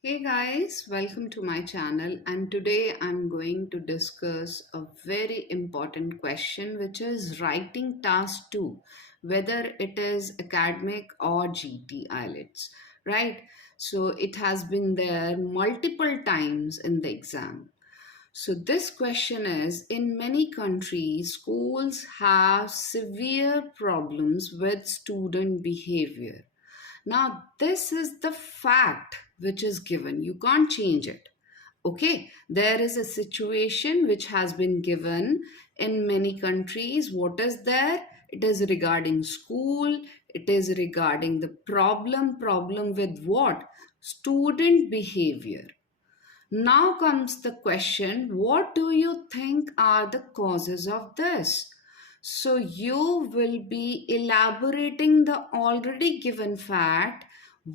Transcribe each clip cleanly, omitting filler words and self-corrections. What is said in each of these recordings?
Hey guys, welcome to my channel, and today I'm going to discuss a very important question, which is writing task 2, whether it is academic or GT IELTS, right? So it has been there multiple times in the exam. So this question is, in many countries, schools have severe problems with student behavior. Now, this is the fact which is given. You can't change it. Okay, there is a situation which has been given in many countries. What is there? It is regarding school. It is regarding the problem with what? Student behavior. Now comes the question, what do you think are the causes of this? So you will be elaborating the already given fact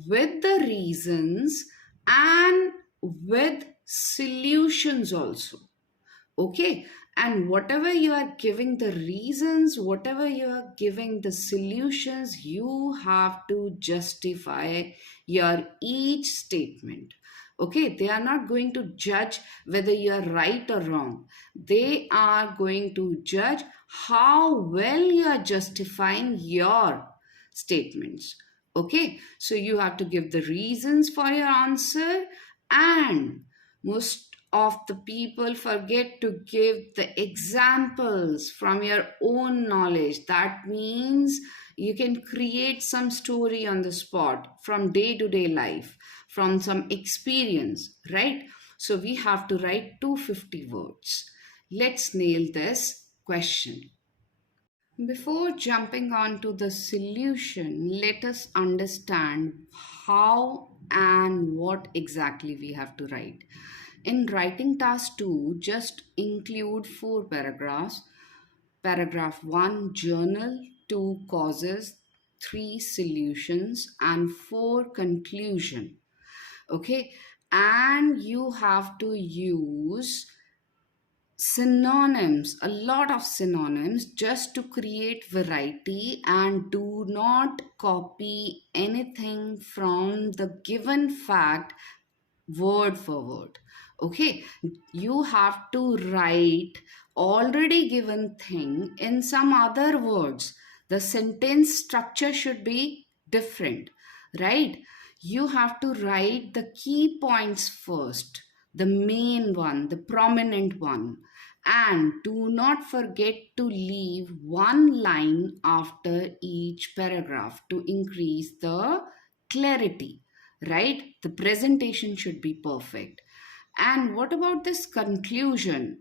with the reasons and with solutions also. Okay, and whatever you are giving the reasons, whatever you are giving the solutions, you have to justify your each statement. Okay, they are not going to judge whether you are right or wrong. They are going to judge how well you are justifying your statements. Okay, so you have to give the reasons for your answer, and most of the people forget to give the examples from your own knowledge. That means you can create some story on the spot from day to day life, from some experience, right? So we have to write 250 words. Let's nail this question. Before jumping on to the solution, let us understand how and what exactly we have to write. In writing task 2, just include 4 paragraphs. Paragraph 1, journal; 2, causes; 3, solutions; and 4, conclusion. Okay, and you have to use synonyms, a lot of synonyms, just to create variety, and do not copy anything from the given fact word for word. Okay, you have to write already given thing in some other words. The sentence structure should be different, right? You have to write the key points first, the main one, the prominent one, and do not forget to leave one line after each paragraph to increase the clarity, right? The presentation should be perfect. And what about this conclusion?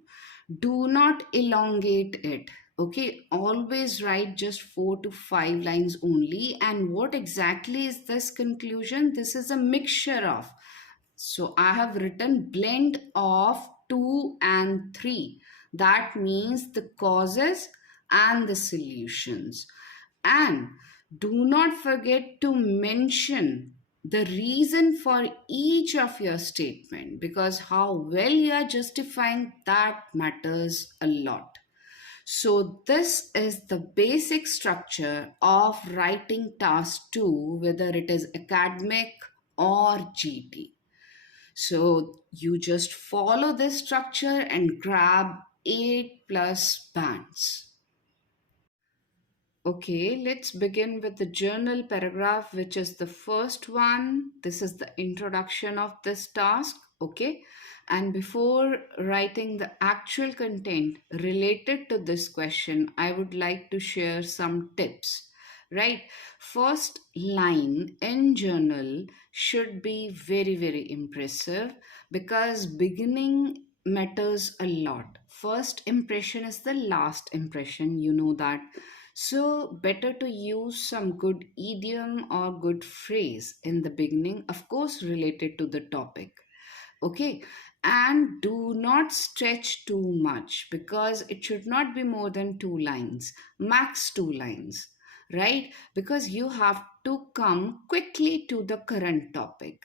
Do not elongate it. Okay, always write just 4 to 5 lines only. And what exactly is this conclusion? This is a mixture of. So I have written blend of 2 and 3. That means the causes and the solutions. And do not forget to mention the reason for each of your statement, because how well you are justifying that matters a lot. So this is the basic structure of writing task 2, whether it is academic or GT. So you just follow this structure and grab 8 plus bands. Okay, let's begin with the journal paragraph, which is the first one. This is the introduction of this task. Okay, and before writing the actual content related to this question, I would like to share some tips. Right, first line in journal should be very, very impressive, because beginning matters a lot. First impression is the last impression, you know that. So, better to use some good idiom or good phrase in the beginning, of course, related to the topic. Okay, and do not stretch too much, because it should not be more than 2 lines, max 2 lines, right? Because you have to come quickly to the current topic.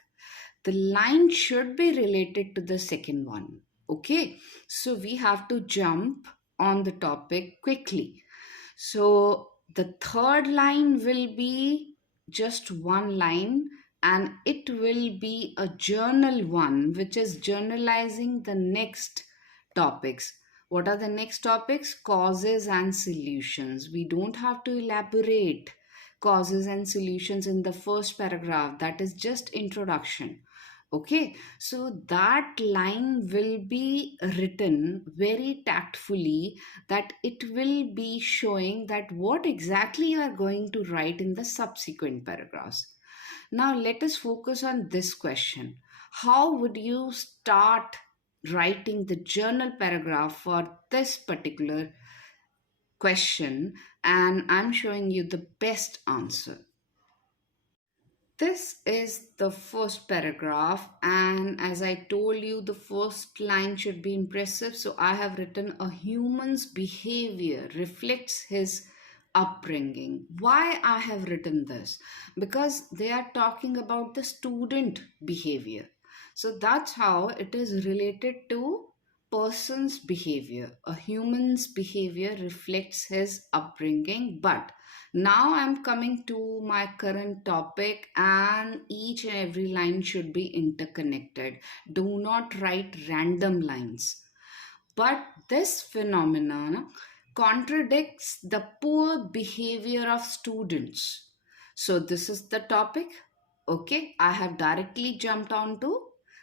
The line should be related to the second one. Okay, so we have to jump on the topic quickly. So the third line will be just one line, and it will be a journal one, which is journalizing the next topics. What are the next topics? Causes and solutions. We don't have to elaborate causes and solutions in the first paragraph. That is just introduction. Okay, so that line will be written very tactfully, that it will be showing that what exactly you are going to write in the subsequent paragraphs. Now, let us focus on this question. How would you start writing the journal paragraph for this particular question? And I'm showing you the best answer. This is the first paragraph, and as I told you, the first line should be impressive. So I have written a human's behavior reflects his upbringing. Why I have written this? Because they are talking about the student behavior. So that's how it is related to person's behavior. A human's behavior reflects his upbringing, but now I'm coming to my current topic, and each and every line should be interconnected. Do not write random lines. But this phenomenon contradicts the poor behavior of students. So, this is the topic. Okay, I have directly jumped onto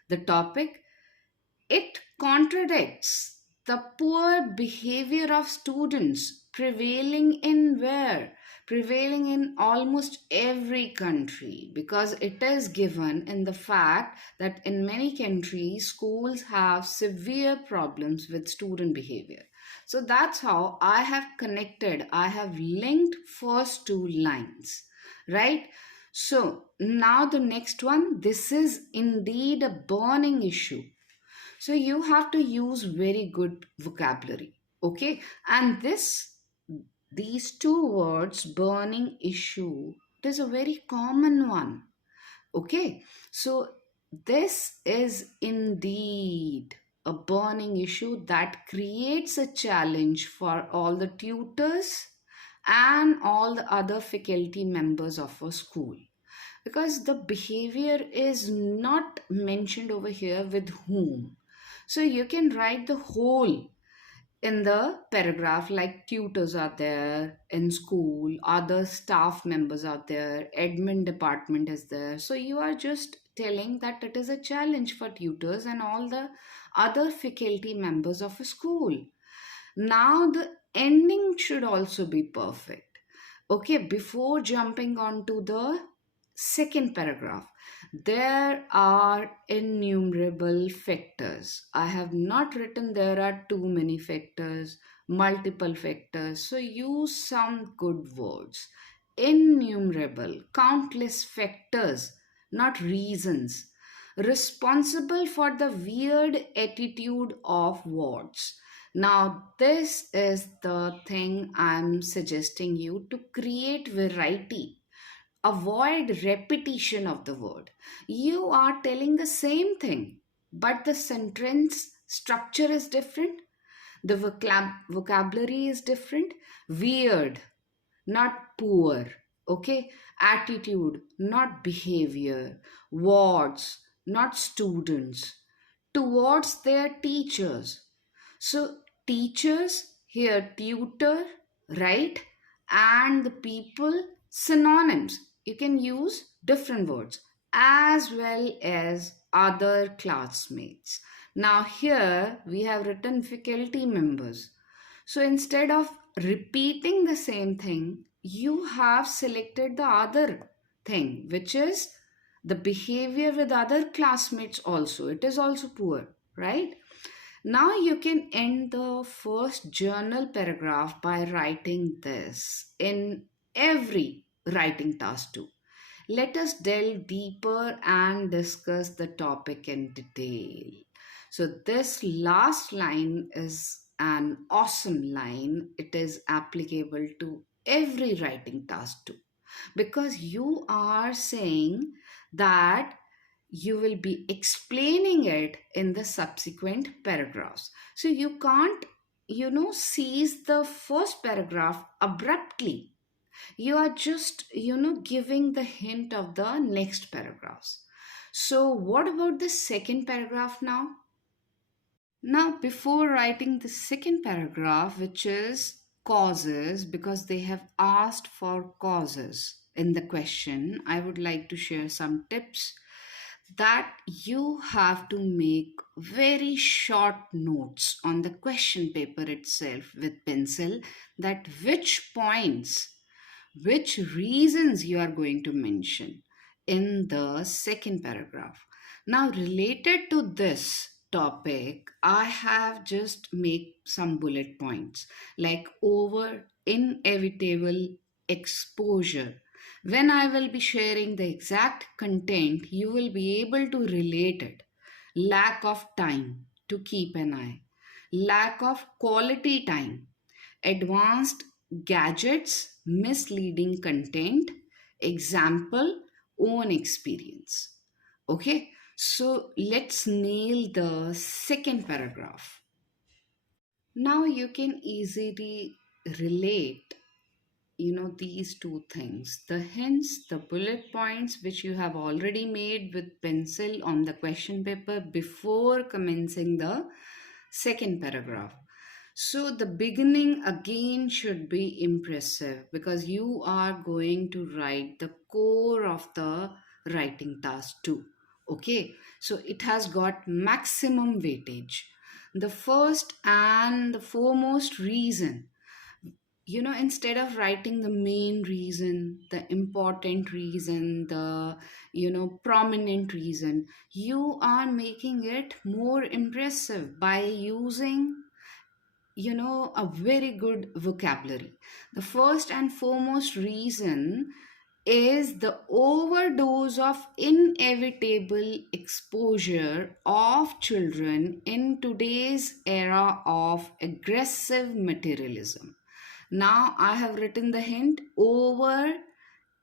the topic. It contradicts the poor behavior of students prevailing in where? Prevailing in almost every country, because it is given in the fact that in many countries schools have severe problems with student behavior. So that's how I have connected, I have linked first two lines, right? So now the next one, this is indeed a burning issue, so you have to use very good vocabulary. Okay. And these two words, burning issue, it is a very common one. Okay. So this is indeed a burning issue that creates a challenge for all the tutors and all the other faculty members of a school, because the behavior is not mentioned over here with whom. So you can write the whole in the paragraph, like tutors are there in school, other staff members are there, admin department is there. So you are just telling that it is a challenge for tutors and all the other faculty members of a school. Now the ending should also be perfect. Okay, before jumping on to the second paragraph, there are innumerable factors. I have not written there are too many factors, multiple factors. So use some good words. Innumerable, countless factors, not reasons, responsible for the weird attitude of wards. Now, this is the thing I'm suggesting you to create variety. Avoid repetition of the word. You are telling the same thing, but the sentence structure is different, the vocabulary is different. Weird, not poor. Okay, attitude, not behavior. Wards, not students. Towards their teachers. So, teachers here, tutor, right? And the people, synonyms. You can use different words as well as other classmates. Now, here we have written faculty members. So, instead of repeating the same thing, you have selected the other thing, which is the behavior with other classmates also. It is also poor, right? Now you can end the first journal paragraph by writing this in every writing task too. Let us delve deeper and discuss the topic in detail. So, this last line is an awesome line. It is applicable to every writing task too, because you are saying that you will be explaining it in the subsequent paragraphs. So, you can't, seize the first paragraph abruptly. You are just, giving the hint of the next paragraphs. So, what about the second paragraph now? Now, before writing the second paragraph, which is causes, because they have asked for causes in the question, I would like to share some tips that you have to make very short notes on the question paper itself with pencil, that which points, which reasons you are going to mention in the second paragraph. Now, related to this topic, I have just make some bullet points like over inevitable exposure. When I will be sharing the exact content, you will be able to relate it. Lack of time to keep an eye, lack of quality time, advanced gadgets, misleading content, example, own experience. Okay, so let's nail the second paragraph. Now you can easily relate, these two things, the hints, the bullet points which you have already made with pencil on the question paper before commencing the second paragraph. So the beginning again should be impressive because you are going to write the core of the writing task too. Okay, so it has got maximum weightage. The first and the foremost reason, instead of writing the main reason, the important reason, the prominent reason, you are making it more impressive by using a very good vocabulary. The first and foremost reason is the overdose of inevitable exposure of children in today's era of aggressive materialism. Now I have written the hint over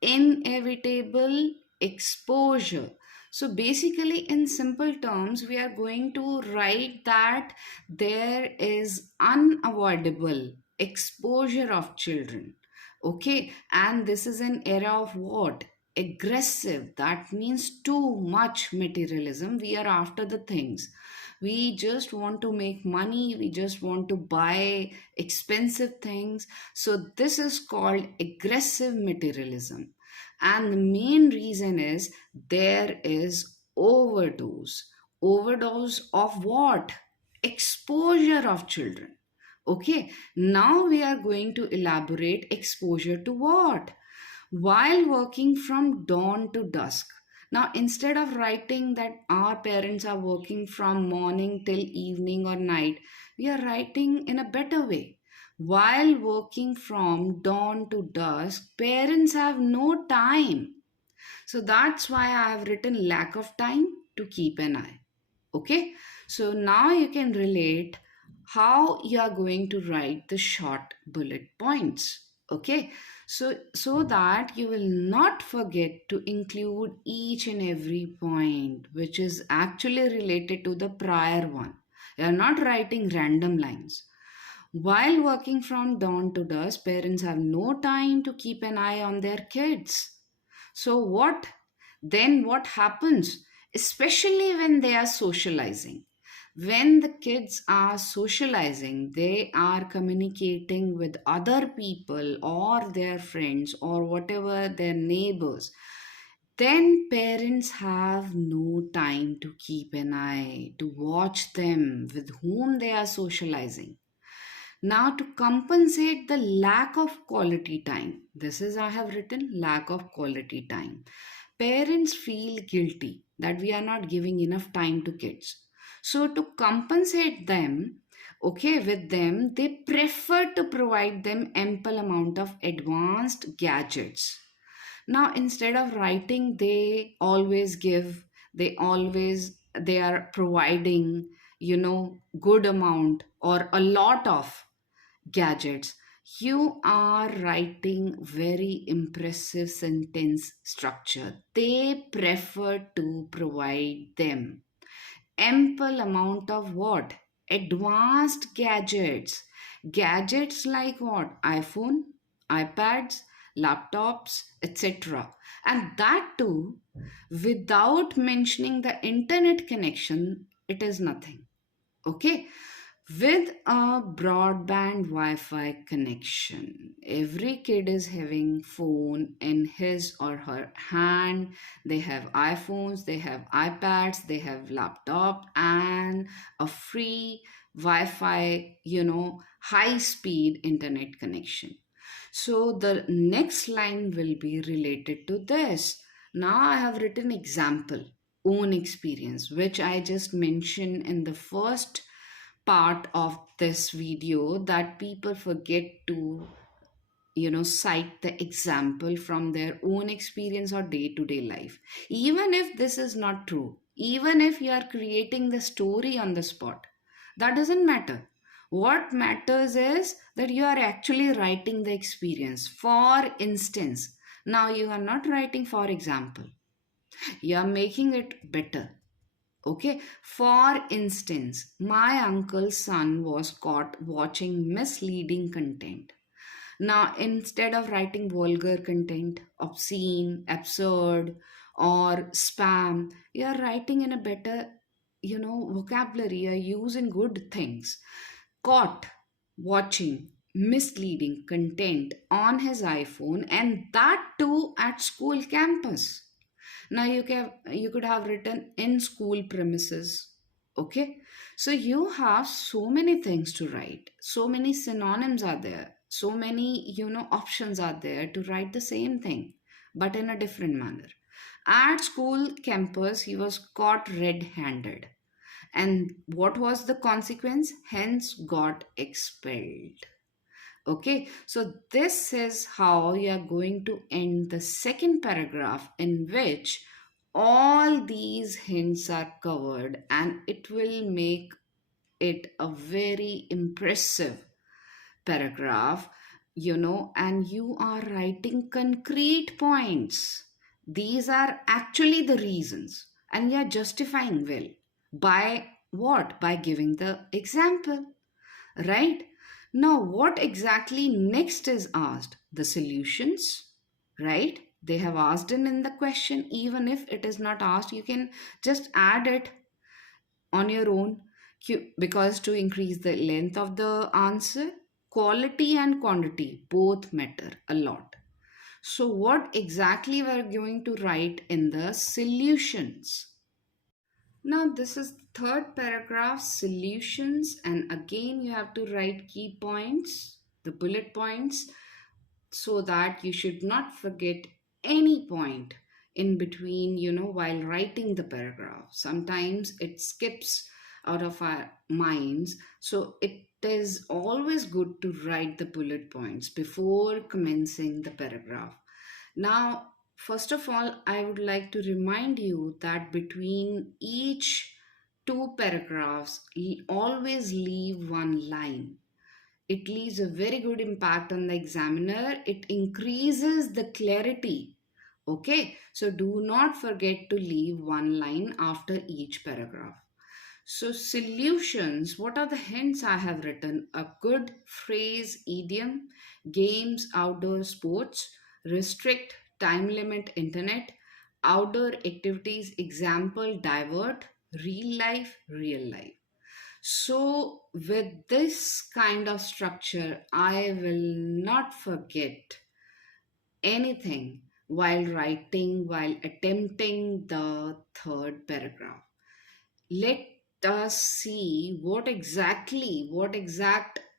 inevitable exposure. So basically, in simple terms, we are going to write that there is unavoidable exposure of children. Okay, and this is an era of what? Aggressive. That means too much materialism. We are after the things. We just want to make money. We just want to buy expensive things. So this is called aggressive materialism. And the main reason is there is overdose. Overdose of what? Exposure of children. Okay, now we are going to elaborate exposure to what? While working from dawn to dusk. Now, instead of writing that our parents are working from morning till evening or night, we are writing in a better way. While working from dawn to dusk, parents have no time. So that's why I have written lack of time to keep an eye. Okay, so now you can relate how you are going to write the short bullet points. Okay, so that you will not forget to include each and every point which is actually related to the prior one. You are not writing random lines. While working from dawn to dusk, parents have no time to keep an eye on their kids. So, what happens? Especially when they are socializing. When the kids are socializing, they are communicating with other people or their friends or whatever their neighbors. Then parents have no time to keep an eye, to watch them with whom they are socializing. Now, to compensate the lack of quality time, this is I have written lack of quality time. Parents feel guilty that we are not giving enough time to kids. So, to compensate them, okay, with them, they prefer to provide them ample amount of advanced gadgets. Now, instead of writing, they are providing, good amount or a lot of gadgets. You are writing very impressive sentence structure. They prefer to provide them ample amount of what? Advanced gadgets. Gadgets like what? iPhone, iPads, laptops, etc. And that too, without mentioning the internet connection, it is nothing. Okay, with a broadband Wi-Fi connection, every kid is having phone in his or her hand. They have iPhones, they have iPads, they have laptop, and a free Wi-Fi, high speed internet connection. So the next line will be related to this. Now I have written example, own experience, which I just mentioned in the first part of this video, that people forget to cite the example from their own experience or day to day life. Even if this is not true, even if you are creating the story on the spot, that doesn't matter. What matters is that you are actually writing the experience. For instance, now you are not writing for example, you are making it better. Okay, for instance, my uncle's son was caught watching misleading content. Now, instead of writing vulgar content, obscene, absurd, or spam, you are writing in a better, vocabulary. You are using good things. Caught watching misleading content on his iPhone, and that too at school campus. Now you could have written in school premises. Okay, so you have so many things to write, so many synonyms are there, so many options are there to write the same thing but in a different manner. At school campus, he was caught red-handed, and what was the consequence? Hence got expelled. Okay, so this is how you are going to end the second paragraph, in which all these hints are covered, and it will make it a very impressive paragraph, and you are writing concrete points. These are actually the reasons, and you are justifying well. By what? By giving the example. Right? Now, what exactly next is asked? The solutions, right? They have asked it in the question. Even if it is not asked, you can just add it on your own, because to increase the length of the answer, quality and quantity both matter a lot. So, what exactly we're going to write in the solutions? Now, this is the third paragraph, solutions, and again, you have to write key points, the bullet points, so that you should not forget any point in between, while writing the paragraph. Sometimes it skips out of our minds, so it is always good to write the bullet points before commencing the paragraph. Now, first of all, I would like to remind you that between each two paragraphs, always leave one line. It leaves a very good impact on the examiner. It increases the clarity. Okay, so do not forget to leave one line after each paragraph. So, solutions, what are the hints I have written? A good phrase, idiom, games, outdoor sports, restrict, time limit, internet, outdoor activities, example, divert, real life. So, with this kind of structure, I will not forget anything while writing, while attempting the third paragraph. Let us see what exact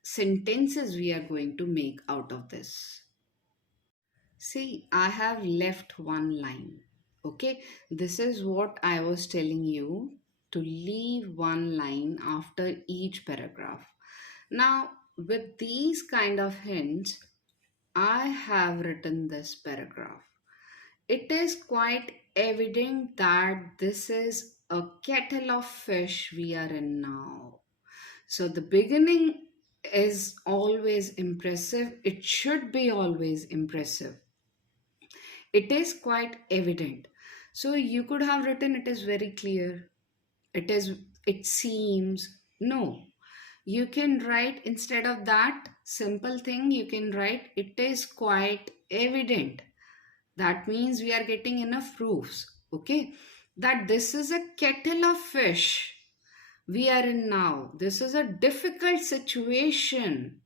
sentences we are going to make out of this. See, I have left one line. Okay, this is what I was telling you, to leave one line after each paragraph. Now, with these kind of hints, I have written this paragraph. It is quite evident that this is a kettle of fish we are in now. So the beginning is always impressive. It should be always impressive. It is quite evident. So you could have written, it is very clear. It seems. No. You can write, instead of that simple thing, you can write, it is quite evident. That means we are getting enough proofs, okay, that this is a kettle of fish we are in now. This is a difficult situation.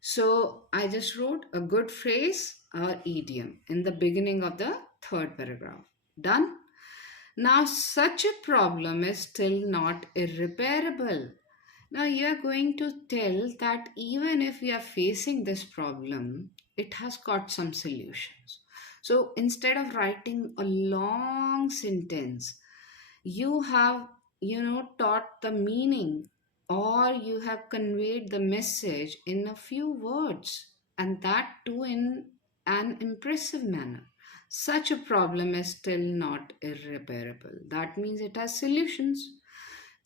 So I just wrote a good phrase or idiom in the beginning of the third paragraph. Done? Now, such a problem is still not irreparable. Now, you are going to tell that even if we are facing this problem, it has got some solutions. So, instead of writing a long sentence, you have, taught the meaning, or you have conveyed the message in a few words, and that too in an impressive manner. Such a problem is still not irreparable. That means it has solutions.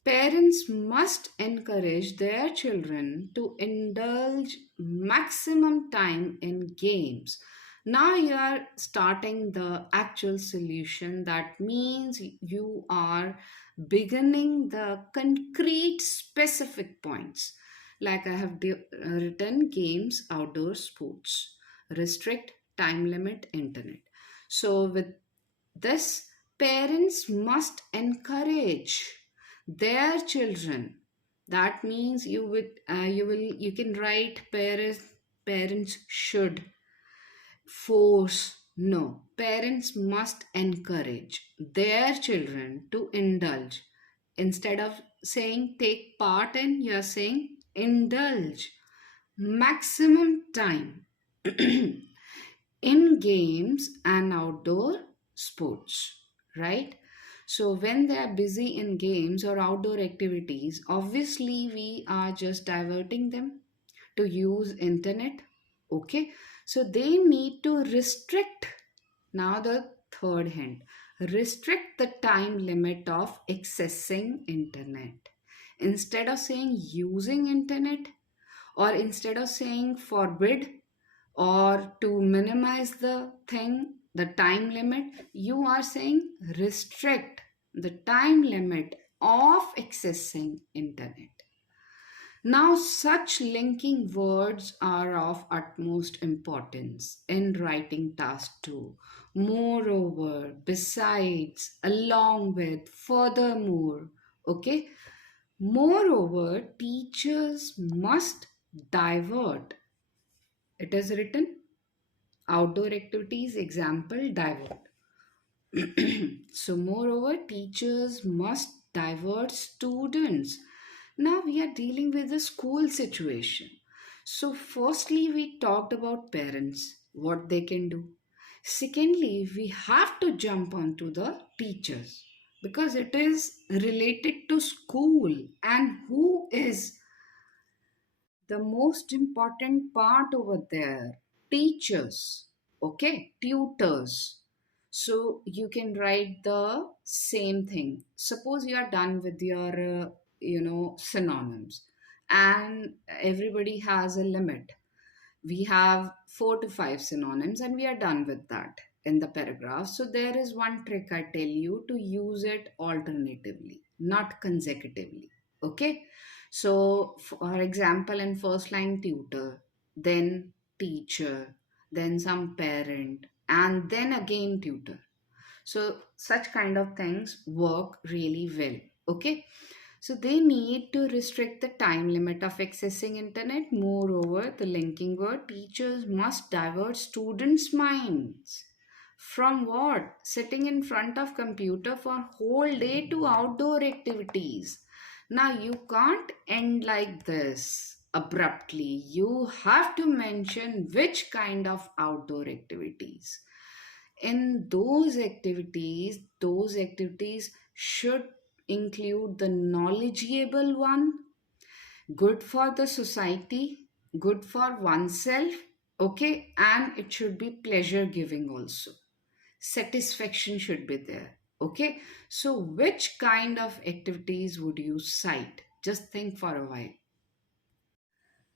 Parents must encourage their children to indulge maximum time in games. Now you are starting the actual solution. That means you are beginning the concrete specific points. Like I have written games, outdoor sports, restrict, time limit, internet. So with this, parents must encourage their children. That means you can write, parents should force. No, parents must encourage their children to indulge. Instead of saying take part in, you are saying indulge maximum time in games and outdoor sports, right? So when they are busy in games or outdoor activities, obviously we are just diverting them to use internet. Okay, so they need to restrict. Now the third hint, restrict the time limit of accessing internet. Instead of saying using internet, or instead of saying forbid, or to minimize the thing, the time limit, you are saying restrict the time limit of accessing internet. Now, such linking words are of utmost importance in writing task 2. Moreover, besides, along with, furthermore. Okay. Moreover, teachers must divert. It is written outdoor activities, example, divert. So, moreover, teachers must divert students. Now we are dealing with the school situation. So, firstly, we talked about parents, what they can do. Secondly, we have to jump onto the teachers because it is related to school, and who is the most important part over there? Teachers, okay, tutors. So you can write the same thing. Suppose you are done with your synonyms, and everybody has a limit. We have 4 to 5 synonyms and we are done with that in the paragraph. So there is one trick I tell you, to use it alternatively, not consecutively. Okay, so for example, in first line, tutor, then teacher, then some parent, and then again tutor. So such kind of things work really well. Okay, so they need to restrict the time limit of accessing internet. Moreover, the linking word, teachers must divert students' minds from what? Sitting in front of computer for whole day to outdoor activities. Now you can't end like this abruptly. You have to mention which kind of outdoor activities. In those activities should include the knowledgeable one, good for the society, good for oneself, okay, and it should be pleasure giving also. Satisfaction should be there, okay. So, which kind of activities would you cite? Just think for a while.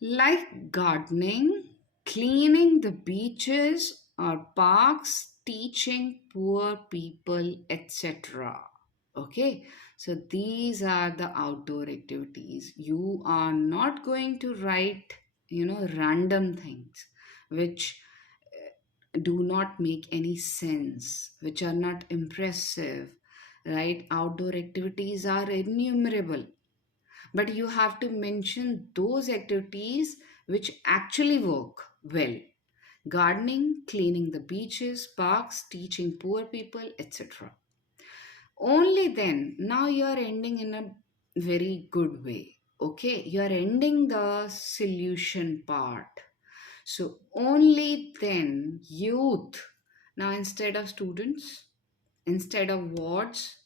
Like gardening, cleaning the beaches or parks, teaching poor people, etc. Okay, So these are the outdoor activities. You are not going to write, random things which do not make any sense, which are not impressive, right? Outdoor activities are innumerable, but you have to mention those activities which actually work well. Gardening, cleaning the beaches, parks, teaching poor people, etc. Only then, now you are ending in a very good way. Okay, you are ending the solution part. So only then, youth. Now, instead of students, instead of wards,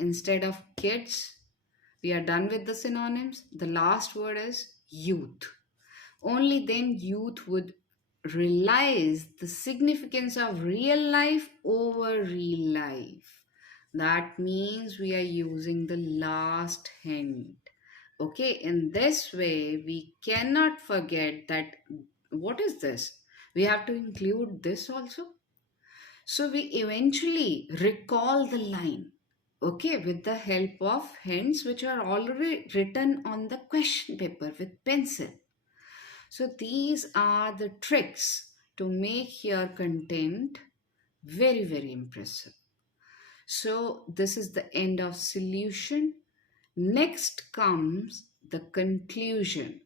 instead of kids, we are done with the synonyms. The last word is youth. Only then youth would realize the significance of real life over real life. That means we are using the last hint. Okay, in this way, we cannot forget that what is this? We have to include this also. So we eventually recall the line, okay, with the help of hints which are already written on the question paper with pencil. So these are the tricks to make your content very, very impressive. So this is the end of solution. Next comes the conclusion.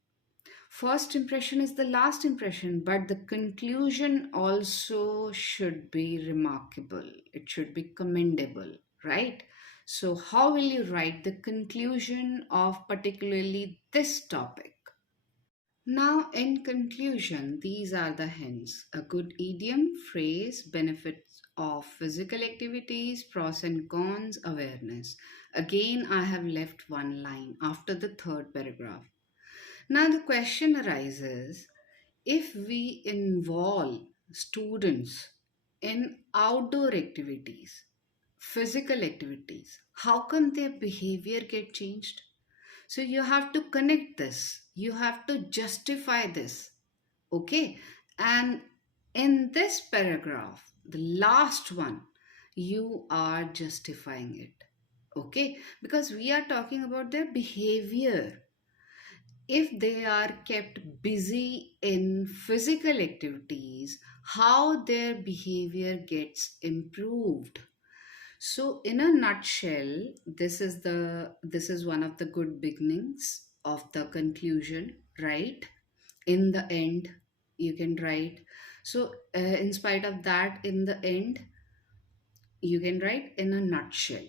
First impression is the last impression, but the conclusion also should be remarkable. It should be commendable, right? So, how will you write the conclusion of particularly this topic? Now, in conclusion, these are the hints: a good idiom, phrase, benefits of physical activities, pros and cons, awareness. Again, I have left one line after the third paragraph. Now, the question arises, if we involve students in outdoor activities, physical activities, how come their behavior get changed? So you have to connect this, you have to justify this, okay? And in this paragraph, the last one, you are justifying it, okay? Because we are talking about their behavior. If they are kept busy in physical activities, how their behavior gets improved. So in a nutshell, this is one of the good beginnings of the conclusion, right? In the end, you can write. So in spite of that, in the end, you can write in a nutshell.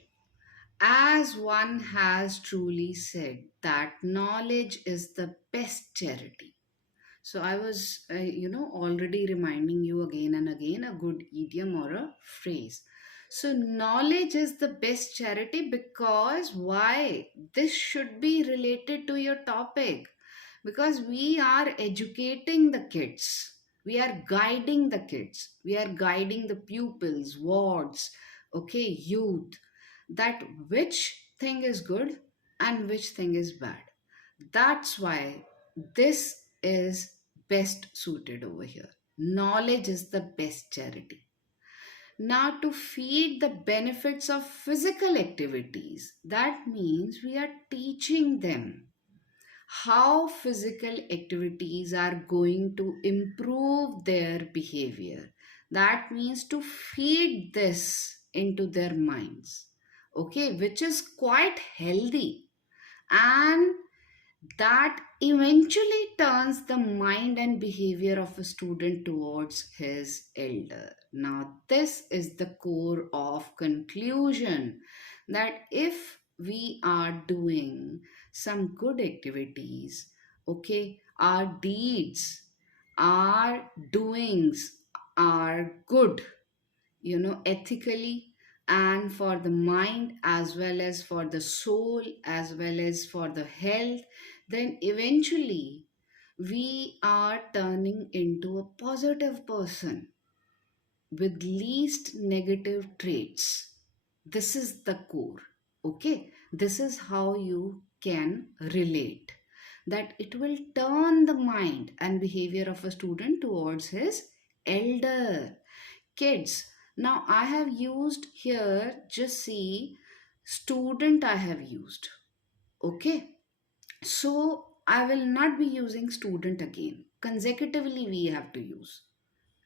As one has truly said, that knowledge is the best charity. So I was, already reminding you again and again a good idiom or a phrase. So knowledge is the best charity, because why? This should be related to your topic, because we are educating the kids. We are guiding the kids. We are guiding the pupils, wards, okay, youth, that which thing is good and which thing is bad. That's why this is best suited over here. Knowledge is the best charity. Now, to feed the benefits of physical activities, that means we are teaching them how physical activities are going to improve their behavior. That means to feed this into their minds, okay, which is quite healthy, and that eventually turns the mind and behavior of a student towards his elder. Now, this is the core of conclusion, that if we are doing some good activities, okay, our deeds, our doings are good, ethically, and for the mind as well as for the soul as well as for the health, then eventually we are turning into a positive person with least negative traits. This is the core, okay? This is how you can relate, that it will turn the mind and behavior of a student towards his elder. Kids, now I have used here, just see, Student I have used. Okay. So I will not be using student again. Consecutively, we have to use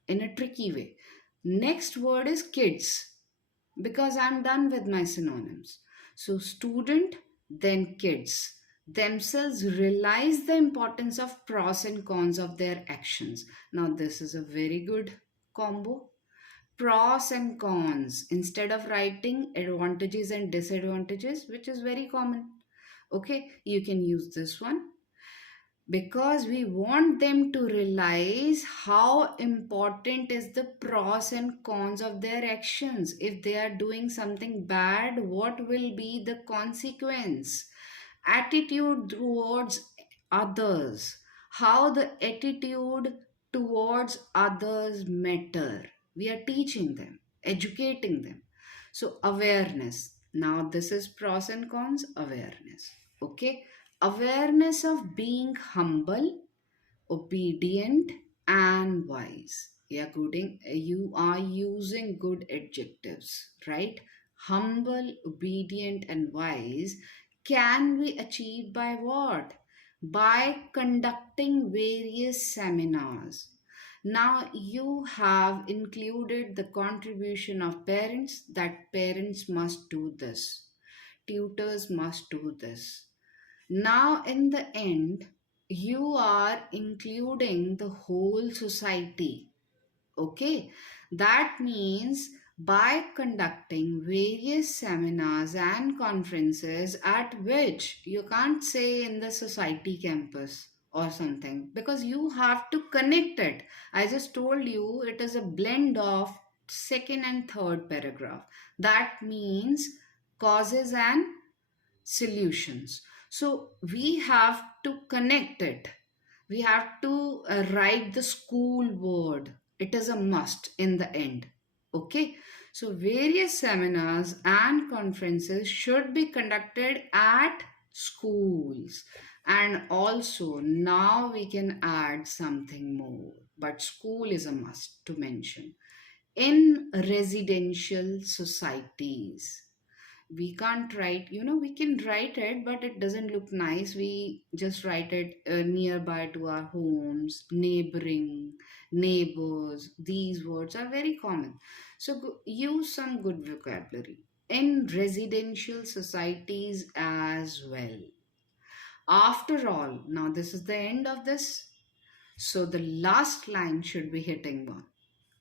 in a tricky way. Next word is kids because I'm done with my synonyms. So, student, then kids themselves realize the importance of pros and cons of their actions. Now, this is a very good combo. Pros and cons instead of writing advantages and disadvantages, which is very common. Okay, you can use this one because we want them to realize how important is the pros and cons of their actions. If they are doing something bad, what will be the consequence? Attitude towards others, how the attitude towards others matter. We are teaching them, educating them. So awareness, now this is pros and cons. Awareness, okay. Awareness of being humble, obedient, and wise. You are using good adjectives, right? Humble, obedient, and wise can be achieved by what? By conducting various seminars. Now, you have included the contribution of parents, that parents must do this, tutors must do this. Now, in the end, you are including the whole society. Okay, that means by conducting various seminars and conferences at which you can't say in the society campus or something because you have to connect it. I just told you it is a blend of second and third paragraph. That means causes and solutions. So we have to connect it. We have to write the school word. It is a must in the end. Okay. So various seminars and conferences should be conducted at schools. And also now we can add something more. But school is a must to mention. In residential societies, we can't write, we can write it but it doesn't look nice. We just write it nearby to our homes, neighboring, neighbors. These words are very common, so use some good vocabulary in residential societies as well. After all, now this is the end of this, so the last line should be hitting one.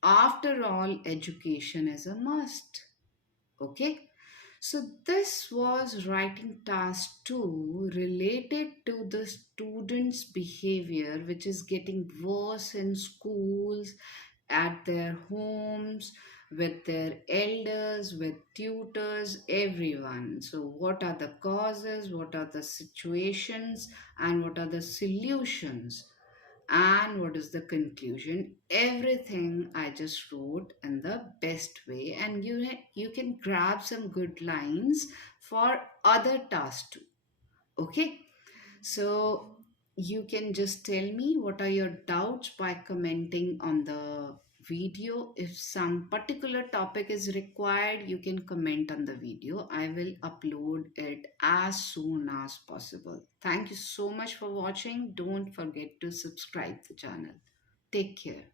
After all, education is a must. Okay, so this was writing task 2 related to the students' behavior, which is getting worse in schools, at their homes, with their elders, with tutors, everyone. So, what are the causes, what are the situations, and what are the solutions? And what is the conclusion? Everything I just wrote in the best way, and you can grab some good lines for other tasks too. Okay, so you can just tell me what are your doubts by commenting on the video. If some particular topic is required, you can comment on the video. I will upload it as soon as possible. Thank you so much for watching. Don't forget to subscribe the channel. Take care.